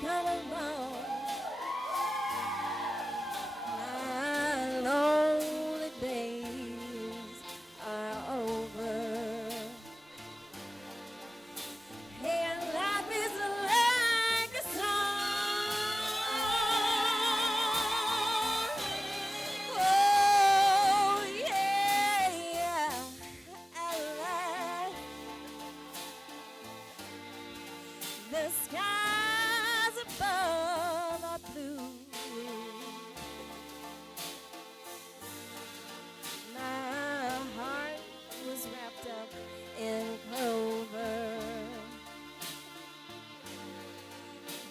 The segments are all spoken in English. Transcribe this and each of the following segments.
come along. My lonely days are over. And life is like a song. Oh, yeah. The skies above are blue. My heart was wrapped up in clover.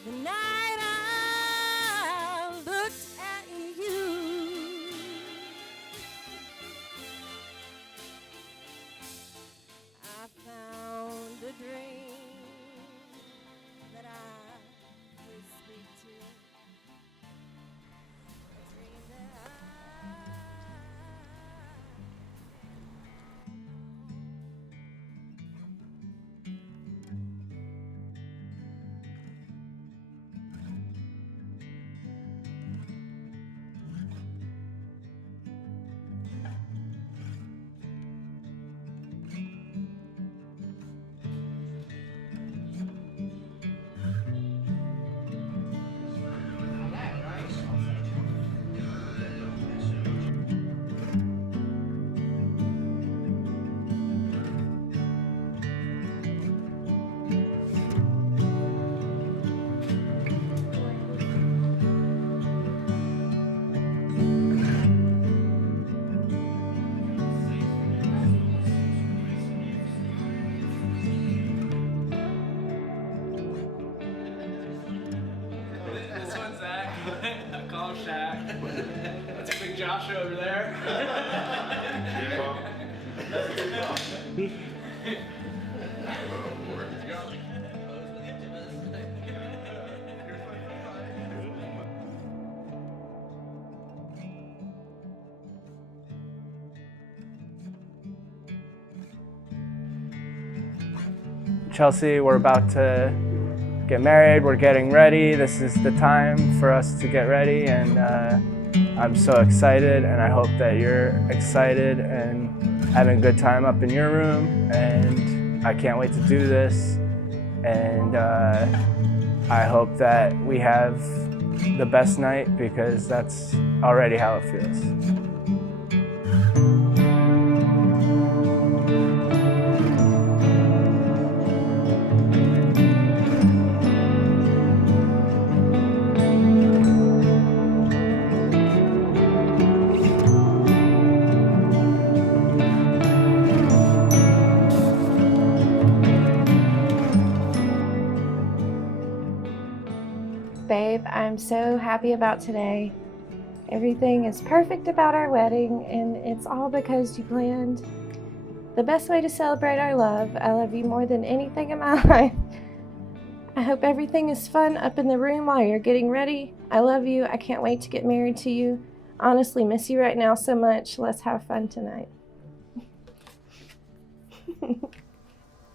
The night I looked at you, I found a dream that I could speak to. A dream that This one's Zach. I call him Shaq. That's a big Josh over there. Chelsey, we're about to get married. We're getting ready. This is the time for us to get ready, and I'm so excited, and I hope that you're excited and having a good time up in your room, and I can't wait to do this, and I hope that we have the best night, because that's already how it feels. Babe, I'm so happy about today. Everything is perfect about our wedding, and it's all because you planned the best way to celebrate our love. I love you more than anything in my life. I hope everything is fun up in the room while you're getting ready. I love you. I can't wait to get married to you. Honestly, miss you right now so much. Let's have fun tonight.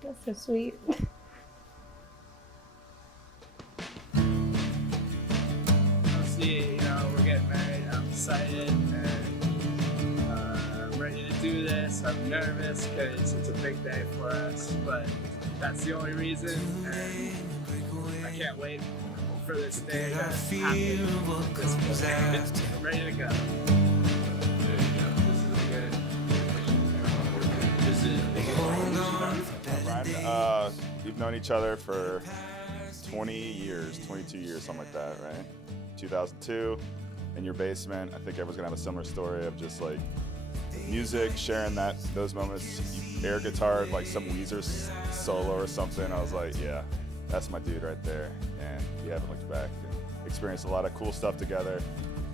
That's so sweet. See, we're getting married. I'm excited and I'm ready to do this. I'm nervous because it's a big day for us, but that's the only reason, and I can't wait for this day to happen. I'm ready to go. Ryan, we've known each other for 20 years, 22 years, something like that, right? 2002, in your basement. I think everyone's gonna have a similar story of just like music, sharing those moments. You air guitared like some Weezer solo or something. I was like, yeah, that's my dude right there. And we haven't looked back. And experienced a lot of cool stuff together.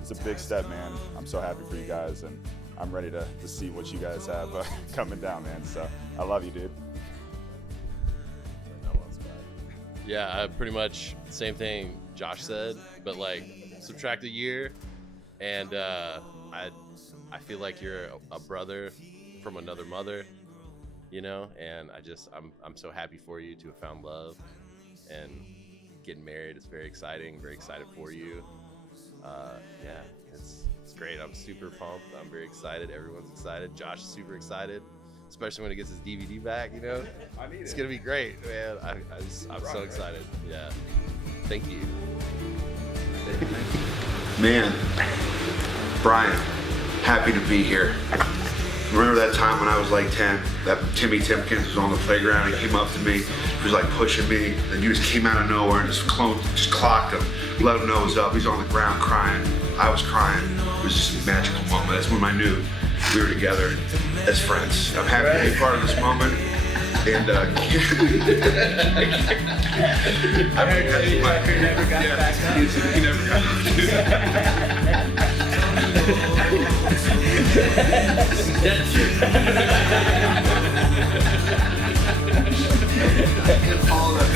It's a big step, man. I'm so happy for you guys, and I'm ready to see what you guys have coming down, man. So I love you, dude. Yeah, pretty much same thing Josh said, but like subtract a year, and I feel like you're a brother from another mother, and I'm so happy for you to have found love, and getting married is very exciting. Very excited for you. Yeah, it's great. I'm super pumped. I'm very excited. Everyone's excited. Josh is super excited, especially when he gets his DVD back. You know, it's gonna be great, man. I'm so excited. Yeah, thank you. Man, Brian, happy to be here. Remember that time when I was like 10, that Timmy Timpkins was on the playground, he came up to me, he was like pushing me, and you just came out of nowhere and just clocked him, let him know it was up, he's on the ground crying. I was crying. It was just a magical moment. That's when I knew we were together as friends. I'm happy to be part of this moment. And I mean, he never got back up. He never got all that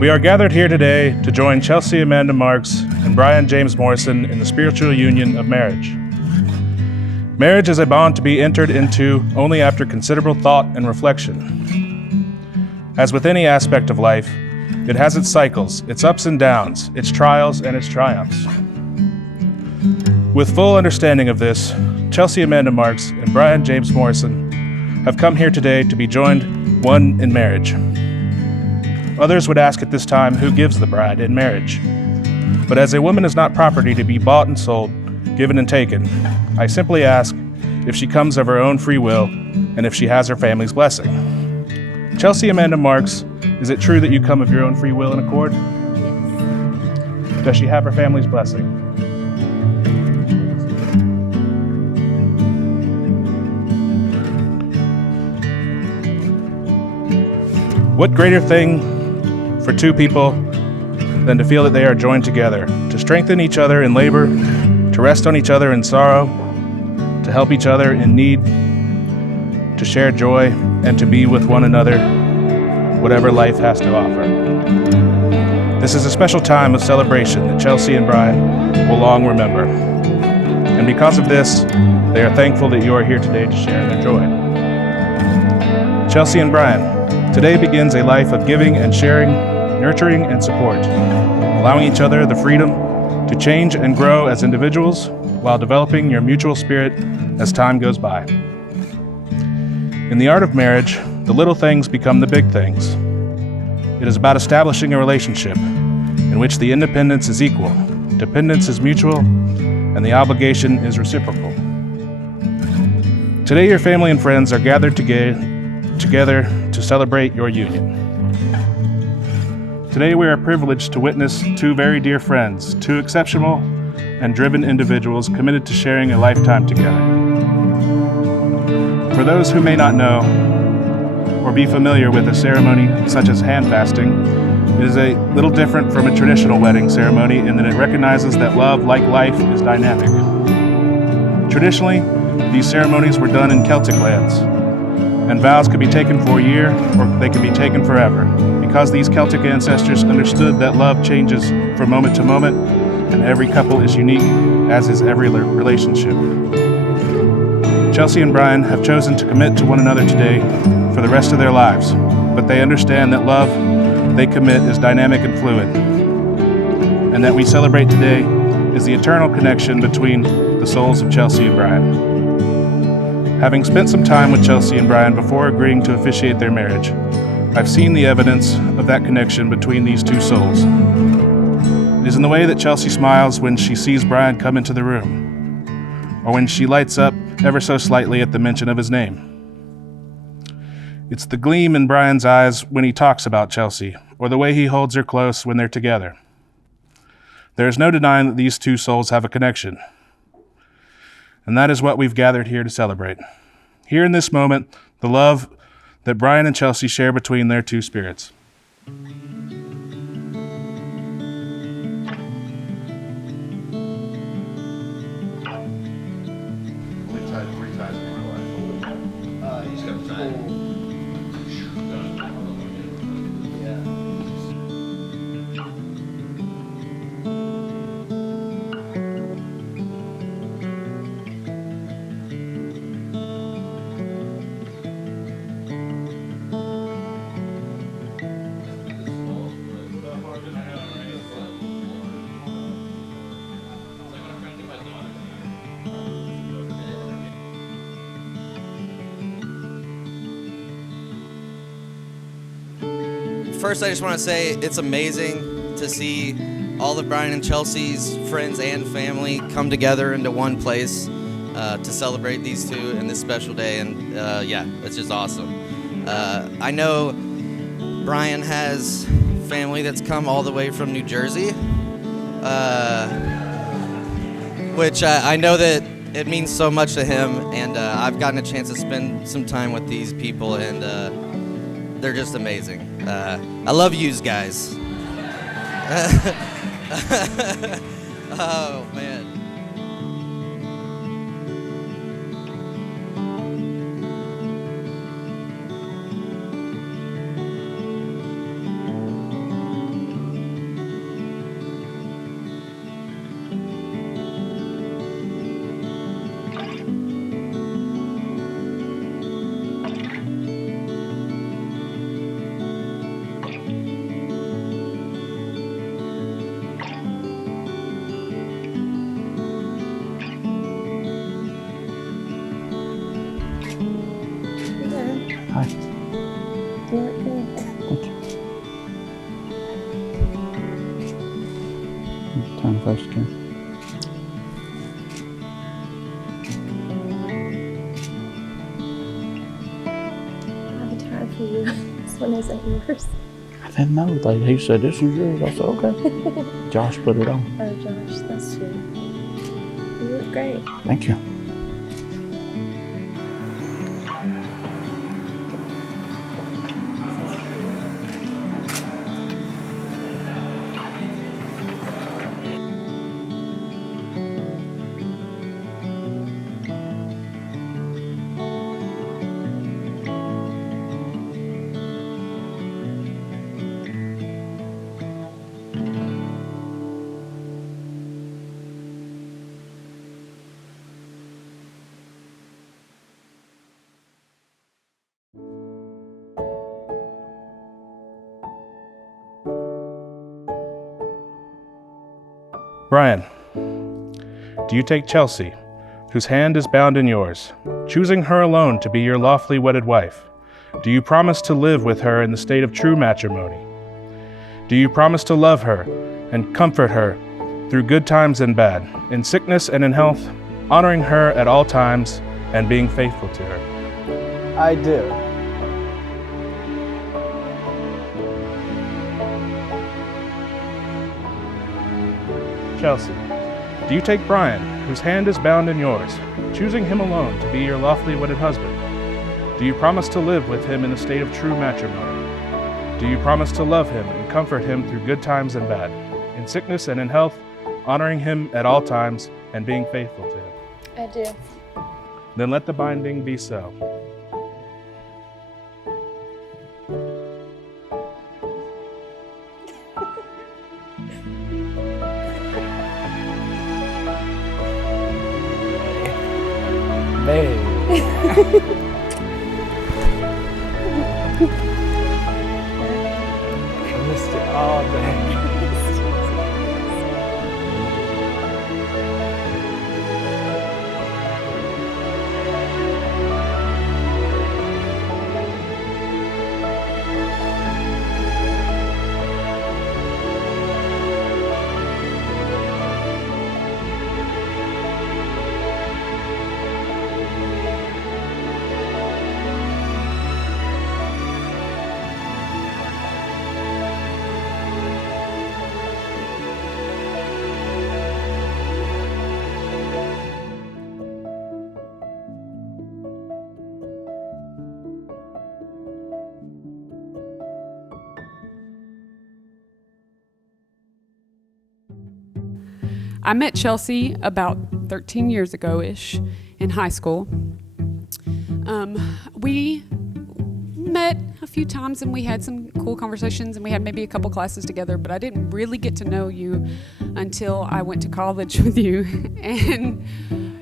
We are gathered here today to join Chelsey Amanda Marks and Brian James Morrison in the spiritual union of marriage. Marriage is a bond to be entered into only after considerable thought and reflection. As with any aspect of life, it has its cycles, its ups and downs, its trials and its triumphs. With full understanding of this, Chelsey Amanda Marks and Brian James Morrison have come here today to be joined one in marriage. Others would ask at this time who gives the bride in marriage. But as a woman is not property to be bought and sold, given and taken, I simply ask if she comes of her own free will and if she has her family's blessing. Chelsey Amanda Marks, is it true that you come of your own free will and accord? Yes. Does she have her family's blessing? What greater thing for two people than to feel that they are joined together, to strengthen each other in labor, to rest on each other in sorrow, to help each other in need, to share joy, and to be with one another, whatever life has to offer. This is a special time of celebration that Chelsey and Brian will long remember. And because of this, they are thankful that you are here today to share their joy. Chelsey and Brian, today begins a life of giving and sharing, nurturing and support, allowing each other the freedom to change and grow as individuals while developing your mutual spirit as time goes by. In the art of marriage, the little things become the big things. It is about establishing a relationship in which the independence is equal, dependence is mutual, and the obligation is reciprocal. Today, your family and friends are gathered together to celebrate your union. Today we are privileged to witness two very dear friends, two exceptional and driven individuals committed to sharing a lifetime together. For those who may not know or be familiar with a ceremony such as hand fasting, it is a little different from a traditional wedding ceremony in that it recognizes that love, like life, is dynamic. Traditionally, these ceremonies were done in Celtic lands, and vows could be taken for a year or they could be taken forever, because these Celtic ancestors understood that love changes from moment to moment, and every couple is unique, as is every relationship. Chelsey and Brian have chosen to commit to one another today for the rest of their lives, but they understand that love they commit is dynamic and fluid, and that we celebrate today is the eternal connection between the souls of Chelsey and Brian. Having spent some time with Chelsey and Brian before agreeing to officiate their marriage, I've seen the evidence of that connection between these two souls. It is in the way that Chelsey smiles when she sees Brian come into the room, or when she lights up ever so slightly at the mention of his name. It's the gleam in Brian's eyes when he talks about Chelsey, or the way he holds her close when they're together. There is no denying that these two souls have a connection. And that is what we've gathered here to celebrate. Here in this moment, the love that Brian and Chelsey share between their two spirits. First, I just want to say it's amazing to see all of Brian and Chelsey's friends and family come together into one place to celebrate these two in this special day, and yeah, it's just awesome. I know Brian has family that's come all the way from New Jersey, which I know that it means so much to him, and I've gotten a chance to spend some time with these people, and they're just amazing. I love yous guys. Oh, man. Hi. You look good. Thank you. Time first, Kim. I have a time for you. This one isn't yours. I didn't know. Like, he said, this is yours. I said, okay. Josh put it on. Oh, Josh, that's you. You look great. Thank you. Brian, do you take Chelsey, whose hand is bound in yours, choosing her alone to be your lawfully wedded wife? Do you promise to live with her in the state of true matrimony? Do you promise to love her and comfort her through good times and bad, in sickness and in health, honoring her at all times and being faithful to her? I do. Chelsey, Do you take Brian, whose hand is bound in yours, choosing him alone to be your lawfully wedded husband? Do you promise to live with him in a state of true matrimony? Do you promise to love him and comfort him through good times and bad, in sickness and in health, honoring him at all times and being faithful to him? I do. Then let the binding be so. Babe. I missed it all day. I met Chelsey about 13 years ago-ish in high school. We met a few times and we had some cool conversations and we had maybe a couple classes together, but I didn't really get to know you until I went to college with you and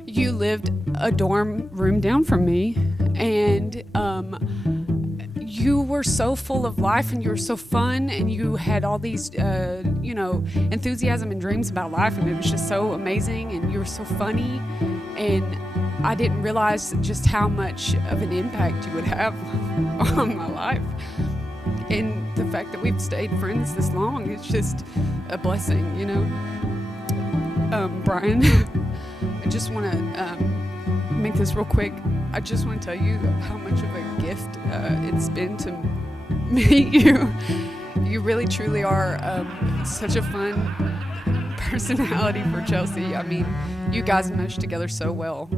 you lived a dorm room down from me, and you were so full of life and you were so fun and you had all these enthusiasm and dreams about life, and it was just so amazing, and you were so funny, and I didn't realize just how much of an impact you would have on my life. And the fact that we've stayed friends this long is just a blessing, Brian, I just want to make this real quick. I just want to tell you how much of a gift it's been to meet you. You really, truly are such a fun personality for Chelsey. I mean, you guys mesh together so well,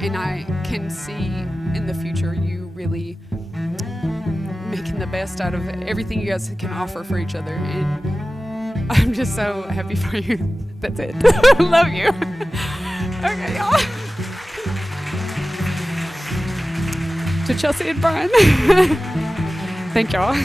and I can see in the future you really making the best out of everything you guys can offer for each other, and I'm just so happy for you. That's it. I love you. Okay, y'all. To Chelsey and Brian. Thank y'all.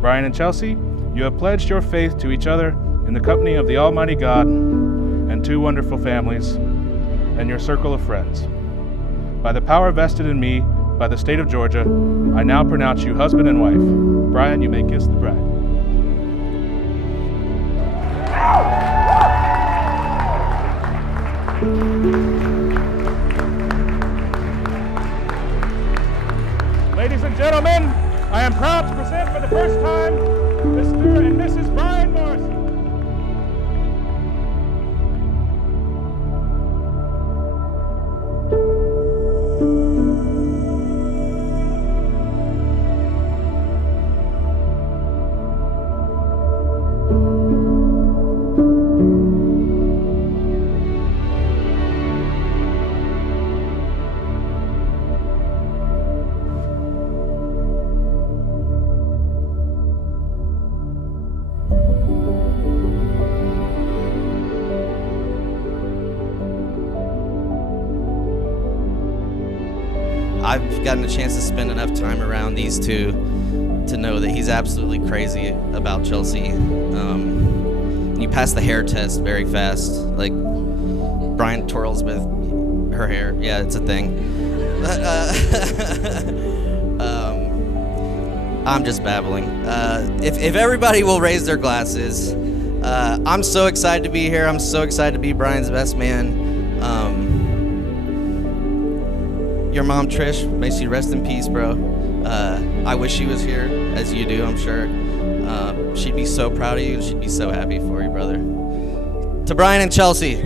Brian and Chelsey, you have pledged your faith to each other in the company of the Almighty God and two wonderful families and your circle of friends. By the power vested in me by the state of Georgia, I now pronounce you husband and wife. Brian, you may kiss the bride. Ladies and gentlemen, I am proud to present for the first time Mr. and Mrs. Brian Morrison. gotten a chance to spend enough time around these two to know that he's absolutely crazy about Chelsey. You pass the hair test very fast. Like, Brian twirls with her hair. Yeah, it's a thing. I'm just babbling. If everybody will raise their glasses, I'm so excited to be here. I'm so excited to be Brian's best man. Your mom, Trish, may she rest in peace, bro. I wish she was here, as you do, I'm sure. She'd be so proud of you. She'd be so happy for you, brother. To Brian and Chelsey.